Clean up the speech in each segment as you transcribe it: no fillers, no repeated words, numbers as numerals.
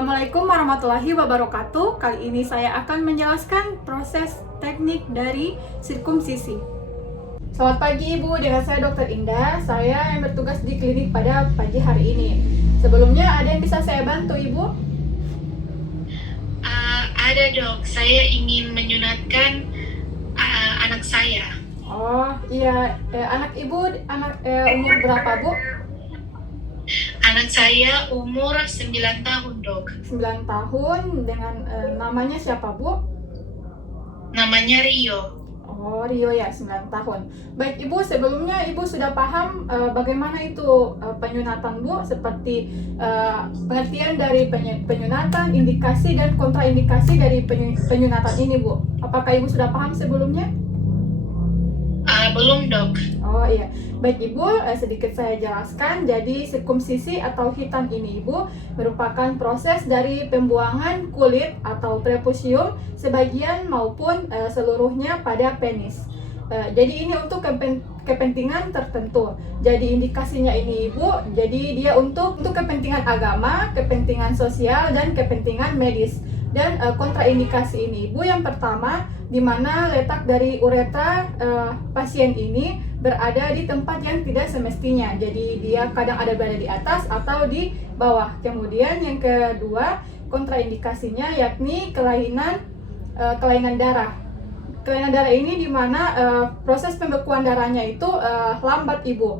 Assalamualaikum warahmatullahi wabarakatuh. Kali ini saya akan menjelaskan proses teknik dari sirkumsisi. Selamat pagi Ibu, dengan saya Dr. Indah. Saya yang bertugas di klinik pada pagi hari ini. Sebelumnya ada yang bisa saya bantu Ibu? Ada dok, saya ingin menyunatkan anak saya. Oh iya, anak Ibu umur berapa Bu? Anak saya umur 9 tahun dok. 9 tahun, dengan namanya siapa Bu? Namanya Rio. Oh, Rio ya, 9 tahun. Baik Ibu, sebelumnya Ibu sudah paham bagaimana itu penyunatan Bu, seperti pengertian dari penyunatan, indikasi dan kontraindikasi dari penyunatan ini Bu. Apakah Ibu sudah paham sebelumnya? Belum dok. Oh iya, baik Ibu, sedikit saya jelaskan. Jadi sirkumsisi atau hitan ini Ibu merupakan proses dari pembuangan kulit atau prepusium sebagian maupun seluruhnya pada penis. Jadi ini untuk kepentingan tertentu. Jadi indikasinya ini Ibu, jadi dia untuk kepentingan agama, kepentingan sosial dan kepentingan medis. Dan kontraindikasi ini Ibu, yang pertama, di mana letak dari uretra pasien ini berada di tempat yang tidak semestinya. Jadi dia kadang berada di atas atau di bawah. Kemudian yang kedua, kontraindikasinya yakni kelainan darah. Kelainan darah ini di mana proses pembekuan darahnya itu lambat Ibu.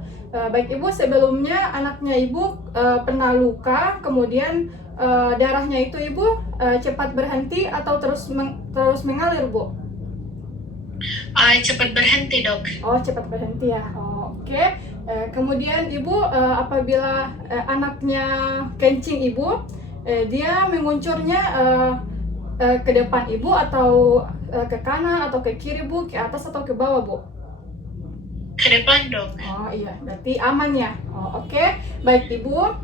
Baik Ibu, sebelumnya anaknya Ibu pernah luka, kemudian darahnya itu Ibu cepat berhenti atau terus mengalir Bu? Cepat berhenti dok. Oh, cepat berhenti ya. Oh, oke. Kemudian Ibu apabila anaknya kencing Ibu, dia menguncurnya ke depan Ibu atau ke kanan atau ke kiri Bu, ke atas atau ke bawah Bu? Ke depan dok. Oh iya, berarti aman ya. Oh, oke. Baik Ibu,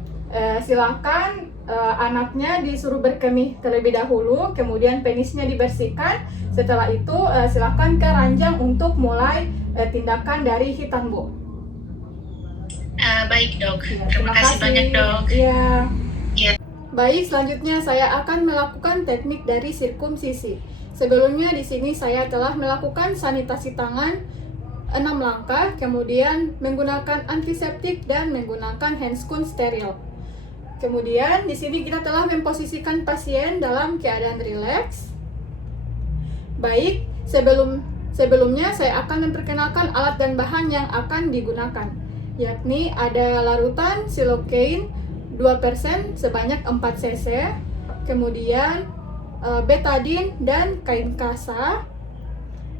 silakan anaknya disuruh berkemih terlebih dahulu, kemudian penisnya dibersihkan. Setelah itu silakan ke ranjang untuk mulai tindakan dari hitan Bu. Baik dok. Ya, Terima kasih banyak dok. Ya. Ya. Baik, selanjutnya saya akan melakukan teknik dari sirkumsisi. Sebelumnya di sini saya telah melakukan sanitasi tangan 6 langkah, kemudian menggunakan antiseptik dan menggunakan handscoon steril. Kemudian di sini kita telah memposisikan pasien dalam keadaan rileks. Baik, sebelumnya saya akan memperkenalkan alat dan bahan yang akan digunakan, yakni ada larutan silokain 2% sebanyak 4 cc, kemudian betadine dan kain kasa.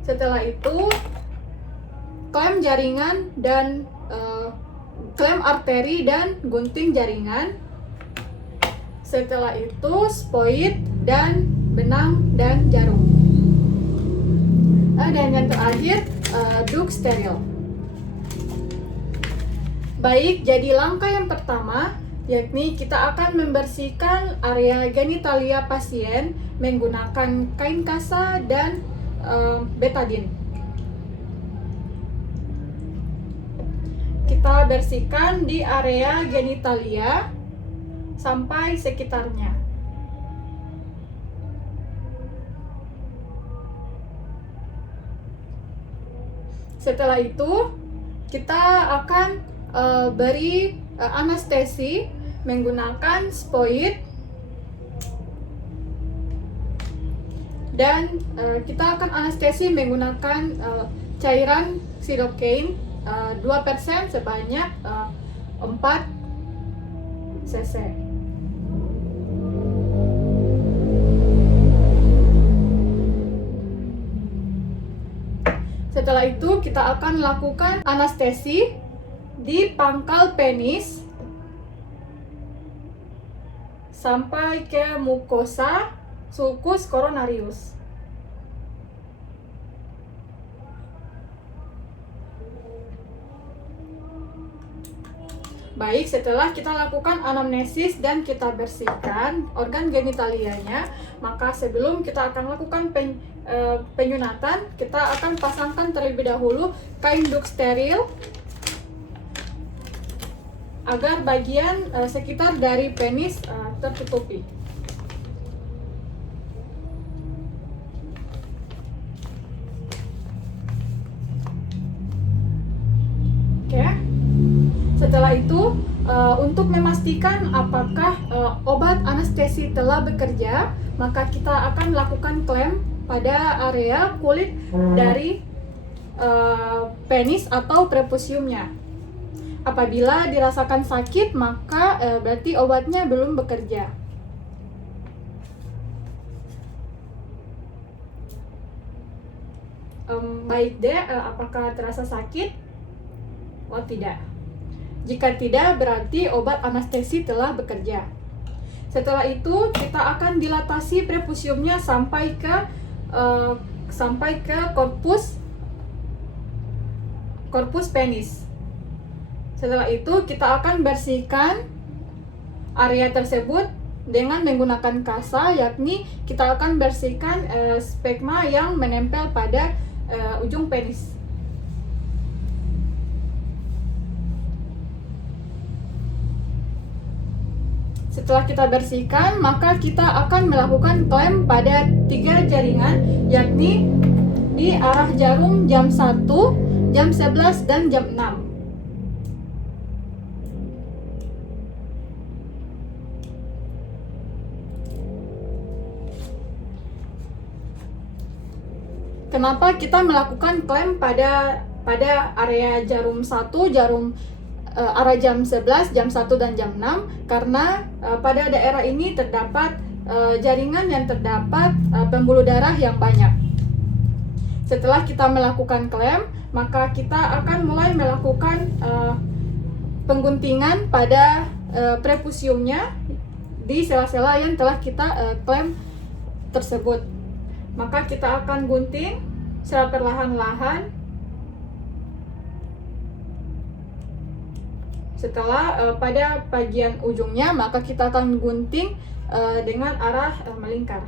Setelah itu klem jaringan dan klem arteri dan gunting jaringan. Setelah itu spoit dan benang dan jarum. Dan yang terakhir duk steril. Baik, jadi langkah yang pertama yakni kita akan membersihkan area genitalia pasien menggunakan kain kasa dan betadine. Kita bersihkan di area genitalia sampai sekitarnya. Setelah itu kita akan beri anestesi menggunakan spoit, dan kita akan anestesi menggunakan cairan silokain 2% sebanyak 4 cc. Setelah itu kita akan lakukan anestesi di pangkal penis sampai ke mukosa sulcus coronarius. Baik, setelah kita lakukan anamnesis dan kita bersihkan organ genitalianya, maka sebelum kita akan lakukan penyunatan, kita akan pasangkan terlebih dahulu kain duk steril agar bagian sekitar dari penis tertutupi. Oke. Setelah itu, untuk memastikan apakah obat anestesi telah bekerja, maka kita akan melakukan klem pada area kulit dari penis atau prepusiumnya. Apabila dirasakan sakit, maka berarti obatnya belum bekerja. Baik deh, apakah terasa sakit? Oh tidak. Jika tidak, berarti obat anestesi telah bekerja. Setelah itu, kita akan dilatasi prepusiumnya sampai ke korpus penis. Setelah itu, kita akan bersihkan area tersebut dengan menggunakan kasa, yakni kita akan bersihkan sperma yang menempel pada ujung penis. Setelah kita bersihkan, maka kita akan melakukan klem pada 3 jaringan, yakni di arah jarum jam 1, jam 11, dan jam 6. Kenapa kita melakukan klem pada area jarum 1, arah jam 11, jam 1, dan jam 6? Karena pada daerah ini terdapat jaringan yang terdapat pembuluh darah yang banyak. Setelah kita melakukan klem, maka kita akan mulai melakukan pengguntingan pada prepusiumnya di sela-sela yang telah kita klem tersebut. Maka kita akan gunting secara perlahan-lahan. Setelah pada bagian ujungnya, maka kita akan gunting dengan arah melingkar.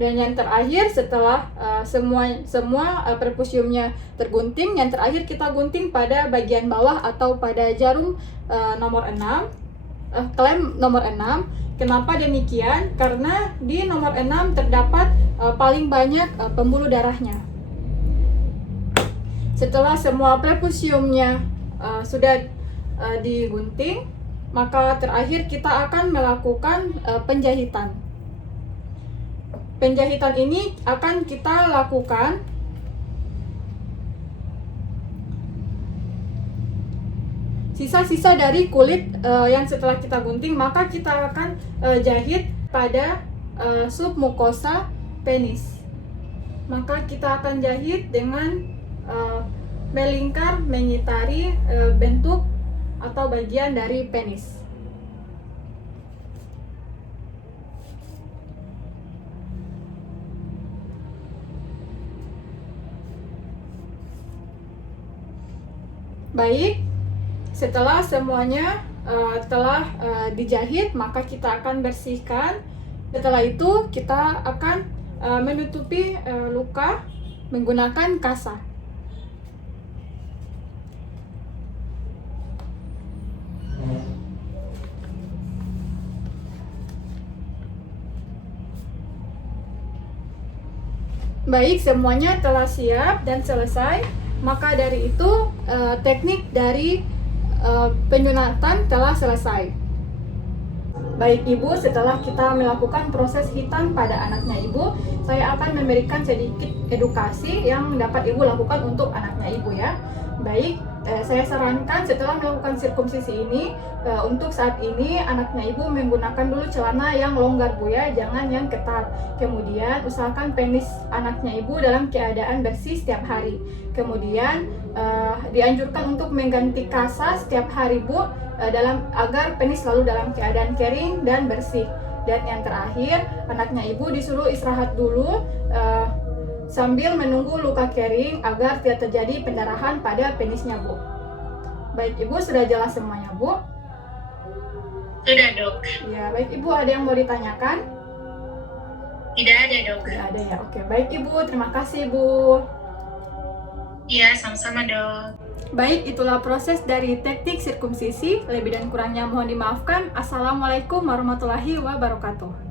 Dan yang terakhir, setelah semua prepusiumnya tergunting, yang terakhir kita gunting pada bagian bawah atau pada jarum nomor 6, klem nomor 6. Kenapa demikian? Karena di nomor 6 terdapat paling banyak pembuluh darahnya. Setelah semua prepusiumnya sudah digunting, maka terakhir kita akan melakukan penjahitan. Penjahitan ini akan kita lakukan sisa-sisa dari kulit yang setelah kita gunting, maka kita akan jahit pada submukosa penis. Maka kita akan jahit dengan melingkar mengitari bentuk atau bagian dari penis. Baik, setelah semuanya telah dijahit, maka kita akan bersihkan. Setelah itu kita akan menutupi luka menggunakan kasa. Baik, semuanya telah siap dan selesai. Maka dari itu teknik dari penyunatan telah selesai. Baik Ibu, setelah kita melakukan proses hitan pada anaknya Ibu, saya akan memberikan sedikit edukasi yang dapat Ibu lakukan untuk anaknya Ibu ya. Baik, saya sarankan setelah melakukan sirkumsisi ini, untuk saat ini anaknya Ibu menggunakan dulu celana yang longgar Bu ya, jangan yang ketat. Kemudian usahakan penis anaknya Ibu dalam keadaan bersih setiap hari. Kemudian dianjurkan untuk mengganti kasa setiap hari Bu, agar penis selalu dalam keadaan kering dan bersih. Dan yang terakhir, anaknya Ibu disuruh istirahat dulu sambil menunggu luka kering agar tidak terjadi pendarahan pada penisnya Bu. Baik Ibu, sudah jelas semuanya Bu? Sudah dok. Ya, baik Ibu, ada yang mau ditanyakan? Tidak ada dok. Tidak ada ya, oke. Baik Ibu, terima kasih Bu. Iya, sama-sama dok. Baik, itulah proses dari teknik sirkumsisi. Lebih dan kurangnya mohon dimaafkan. Assalamualaikum warahmatullahi wabarakatuh.